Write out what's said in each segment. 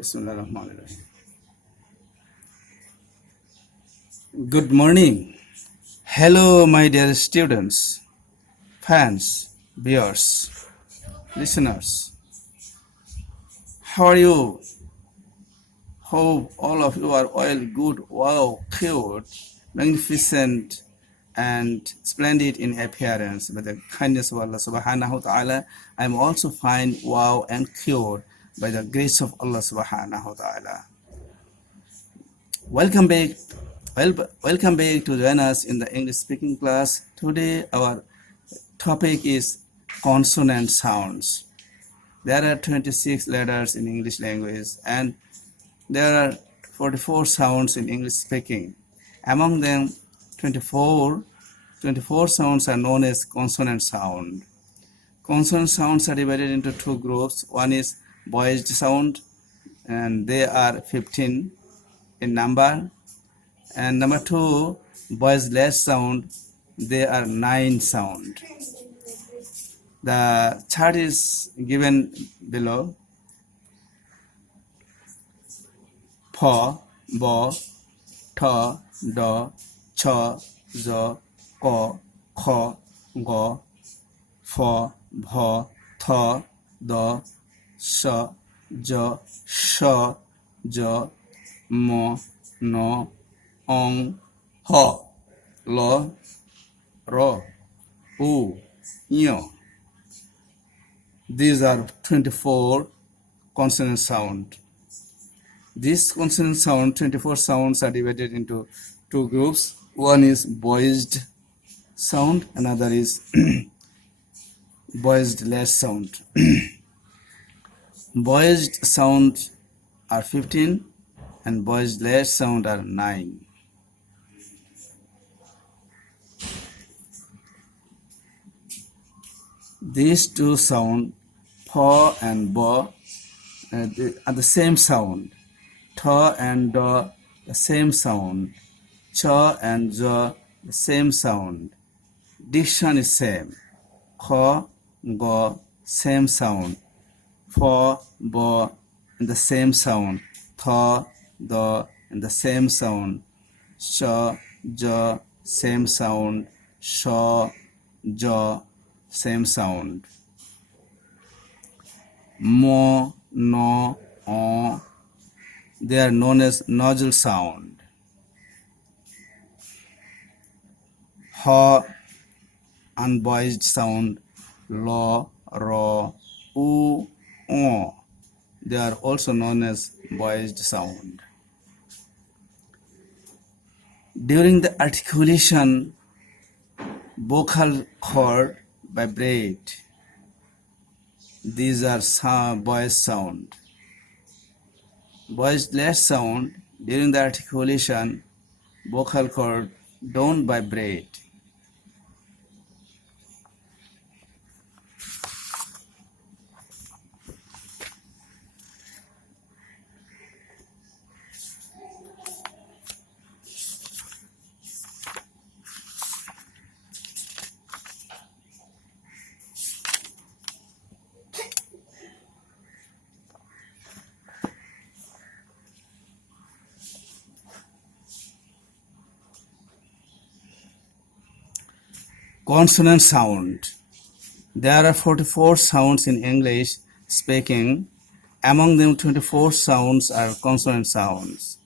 Bismillahirrahmanirrahim. Good morning. Hello, my dear students, fans, viewers, listeners. How are you? Hope all of you are well, good, wow, cute, magnificent, and splendid in appearance. By the kindness of Allah subhanahu wa ta'ala, I am also fine, wow, and cute by the grace of Allah subhanahu wa ta'ala. Welcome back. Welcome back to join us in the English speaking class. Today our topic is consonant sounds. There are 26 letters in English language and there are 44 sounds in English speaking. Among them, 24 sounds are known as consonant sound. Consonant sounds are divided into two groups. One is voiced sound and they are 15 in number, and number two, voiceless sound, they are 9 sound. The chart is given below. Pho, bo, tho, do, cho, zo, ko, kho, go, pho, bho, tho, do, so, jo, sho, jo, mo, no, ong, ho, lo, ro, u, yo. These are 24 consonant sound. These consonant sound, 24 sounds are divided into two groups. One is voiced sound, another is voiceless sound. Voiced sound are 15 and voiceless sound are 9. These two sound, pho and bo, are the same sound. Tho and do, the same sound. Cho and zo, the same sound. Diction is same. Kho, go, same sound. Pho, bo, and the same sound. Tho, do, and the same sound. Sho, jo, same sound. Sho, jo, same sound. Mo, no, on, they are known as nasal sound. Ha, unvoiced sound. Lo, ro, u, o, they are also known as voiced sound. During the articulation, vocal cord vibrate. These are voice sound. Voiceless sound, during the articulation, vocal cord don't vibrate. Consonant sound. There are 44 sounds in English speaking. Among them, 24 sounds are consonant sounds.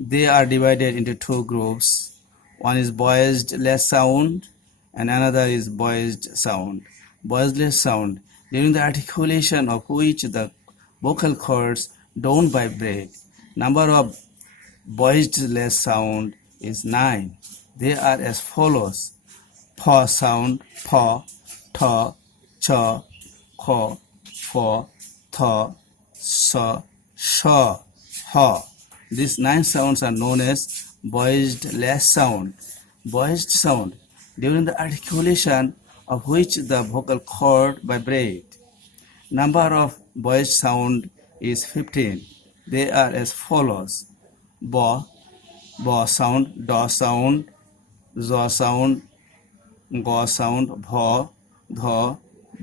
They are divided into two groups. One is voiceless sound and another is voiced sound. Voiceless sound, during the articulation of which the vocal cords don't vibrate. Number of voiceless sound is 9. They are as follows. Pho sound, pho, tho, cho, kho, pho, tho, so, sho, ho. These 9 sounds are known as voiceless sound. Voiced sound, during the articulation of which the vocal cord vibrate. Number of voiced sound is 15. They are as follows. Bo, bo sound, do sound, zo sound, go sound, bho, dho,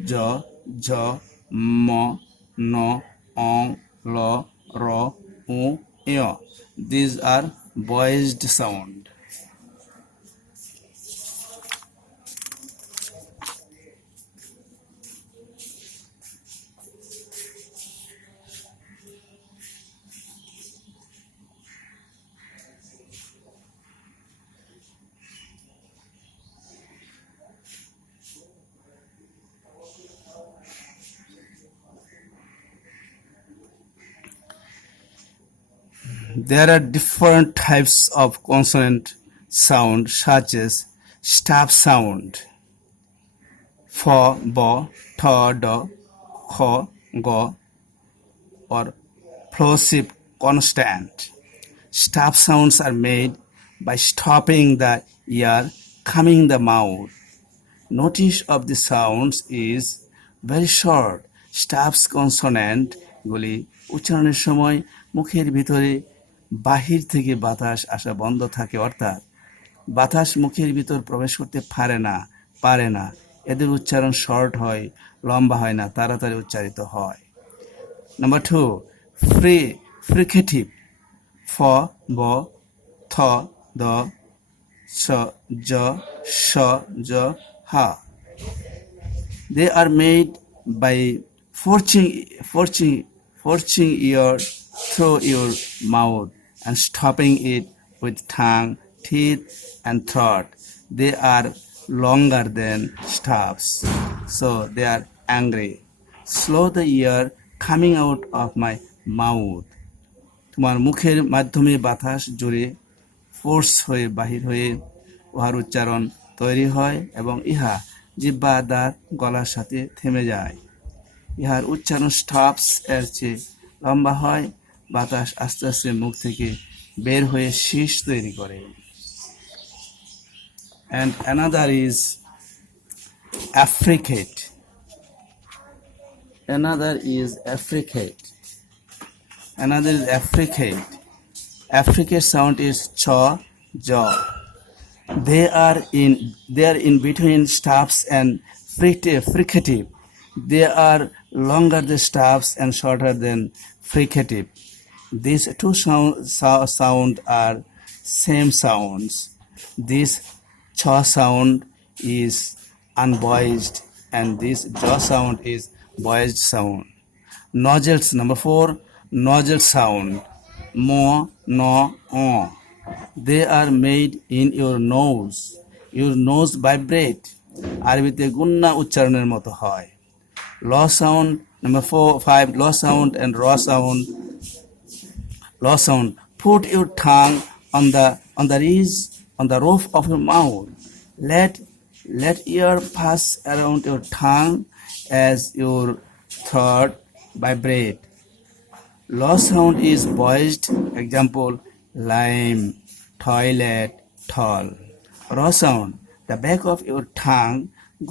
jo, jo, mo, no, ong, lo, ro, u, yo. These are voiced sound. There are different types of consonant sound such as stop sound for bo, ta, do, kho, go, or plosive constant. Stop sounds are made by stopping the ear, coming the mouth. Notice of the sounds is very short. Stops consonant গুলি উচ্চারণের সময় মুখের ভিতরে বাহির থেকে বাতাস আসা বন্ধ থাকে, অর্থাৎ বাতাস মুখের ভিতর প্রবেশ করতে পারে না। এদের উচ্চারণ শর্ট হয়, লম্বা হয় না, তাড়াতাড়ি উচ্চারিত হয়। নাম্বার 2, ফ্রিকেটিভ ফ, ব, থ, দ, স, জ, স, জ, ha. They are made by forcing air through your mouth and stopping it with tongue, teeth, and throat. They are longer than stops, so they are angry. Slow the air coming out of my mouth. তোমার মুখের মাধ্যমে বাতাস জুড়ে force হয়ে বাহির হয়ে উহার উচ্চারণ তৈরি হয় এবং ইহা জিহ্বা, দাঁত, গলার সাথে থেমে যায়। ইহার উচ্চারণ স্টপস এর চেয়ে লম্বা হয়। বাতাস আস্তে আস্তে মুখ থেকে বের হয়ে শীষ তৈরি করে। And another is affricate. Another is affricate. Affricate sound is cha, jaw. They are in between stops and fricative. They are longer than stops and shorter than fricative. These two sound are same sounds. This cha sound is unvoiced and this jaw sound is voiced sound. Nodules, number 4, nodule sound. Mo, no, o. They are made in your nose. Your nose vibrate. আরবিতে গুন্না উচ্চারণের মতো হয়। Law sound, number 5, law sound and raw sound. Law sound. Put your tongue on the roof of your mouth. Let air pass around your tongue as your throat vibrate. Law sound is voiced. Example: lime, toilet, tall. Raw sound. The back of your tongue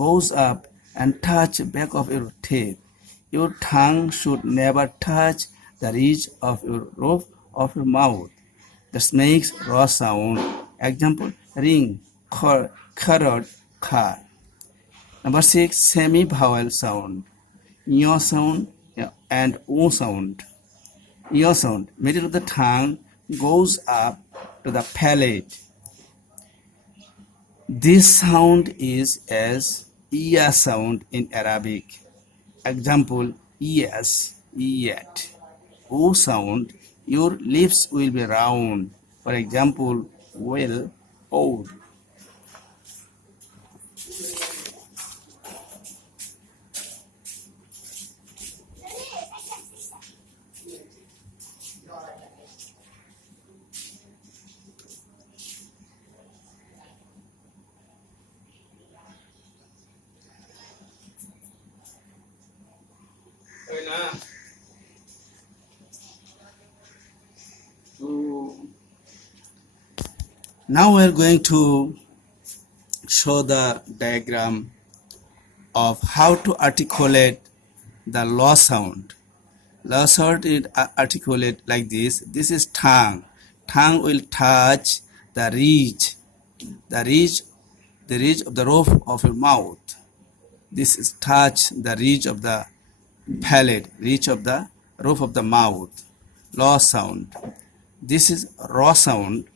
goes up and touch back of your teeth. Your tongue should never touch the ridge of your roof of your mouth. This makes raw sound. Example: ring, carrot, car. Number 6, semi-vowel sound. Nyo sound and o sound. Nyo sound, middle of the tongue goes up to the palate. This sound is as iya sound in Arabic. Example: yes, yet. O sound, your lips will be round. For example, well, old. Now we are going to show the diagram of how to articulate the law sound. Law sound is articulate like this. This is tongue. Tongue will touch the ridge of the roof of your mouth. This is touch the ridge of the palate, ridge of the roof of the mouth. Law sound. This is raw sound.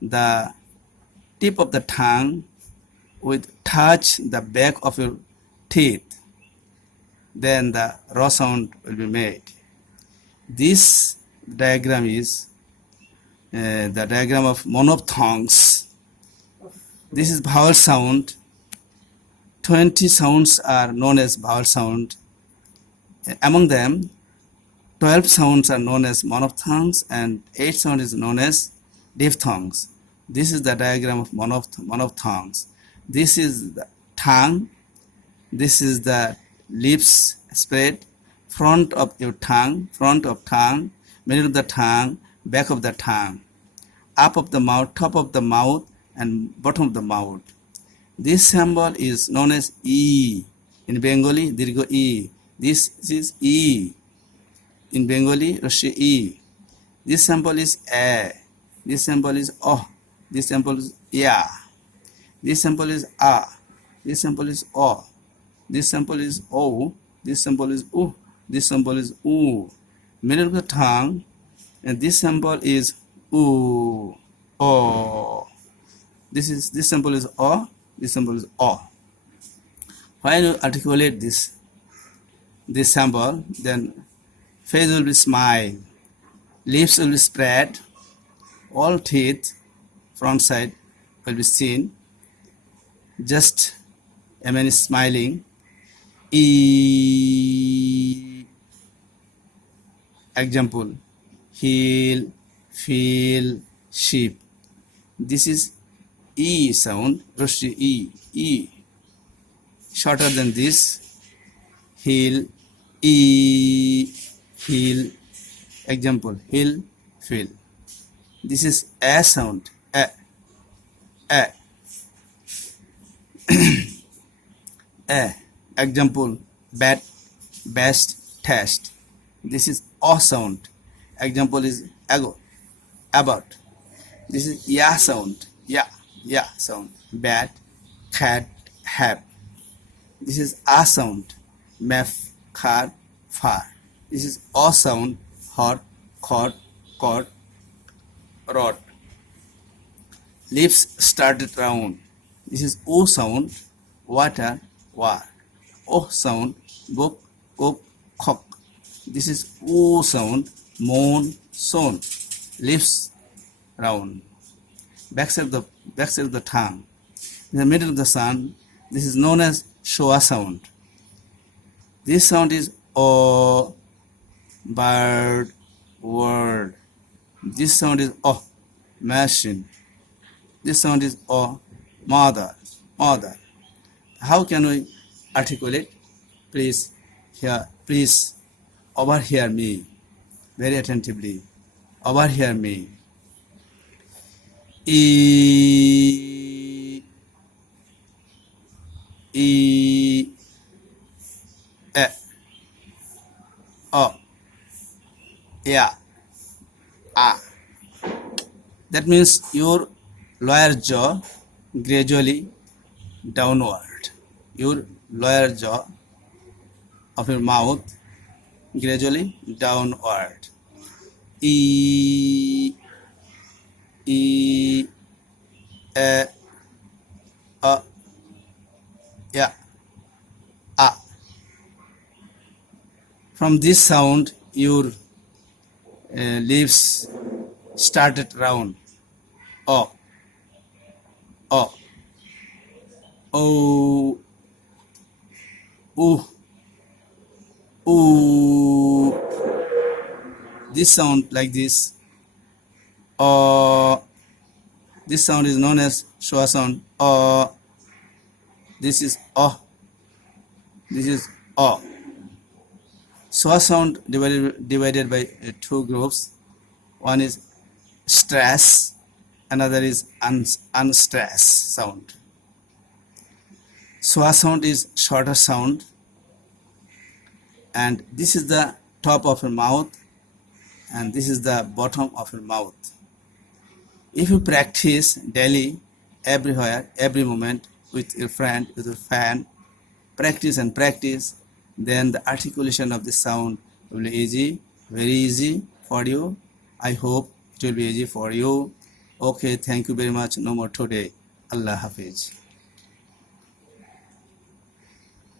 The tip of the tongue will touch the back of your teeth. Then the raw sound will be made. This diagram is the diagram of monophthongs. This is vowel sound. 20 sounds are known as vowel sound. Among them, 12 sounds are known as monophthongs and 8 sounds is known as diphthongs. This is the diagram of monophthongs. This is the tongue. This is the lips spread, front of your tongue, front of tongue, middle of the tongue, back of the tongue, up of the mouth, top of the mouth, and bottom of the mouth. This symbol is known as E. In Bengali, dirgho E. This is E. In Bengali, Rashi E. This symbol is A. This symbol is O. This symbol is Ya. This symbol is A. This symbol is O. This symbol is O. This symbol is U. This symbol is U. Middle of the tongue, and this symbol is U. O. This symbol is O. This symbol is O. When you articulate this symbol, then face will be smile, lips will be spread, all teeth front side will be seen. Just a man is smiling. E. Example: heel, feel, sheep. This is E sound, Rashi E. E. Shorter than this, heel, E, heel. Example: heel, feel. This is A sound, A. A. A. Example: bad, best, test. This is O sound. Example is ago, about. This is Ya sound, Ya, Ya sound. Bad, cat, have. This is A sound. Map, car, far. This is O sound. Hot, caught, caught, rod. Lips started round. This is O sound. Water, war. O sound. Book, cook, cock. This is O sound. Moon, son. Lips round. Backside of the tongue. In the middle of the sun, this is known as Shoa sound. This sound is O, bird, word. This sound is O, machine. This sound is O, mother, mother. How can we articulate? Please overhear me very attentively. Overhear me. E, E, E, O, Ya, A. That means your lower jaw gradually downward. Your lower jaw of your mouth gradually downward. E, E, E, O, Ya, A. From this sound, your lips started round. O, O, O, U, U. This sound like this. This sound is known as Shwa sound. This is O. This is O. Shwa sound divided by two groups. One is stress, another is unstressed sound. Shwa sound is shorter sound, and this is the top of your mouth, and this is the bottom of your mouth. If you practice daily, everywhere, every moment, with your friend, with your fan, practice and practice, then the articulation of the sound will be easy, very easy for you. I hope it will be easy for you. Okay, thank you very much. No more today. Allah Hafiz.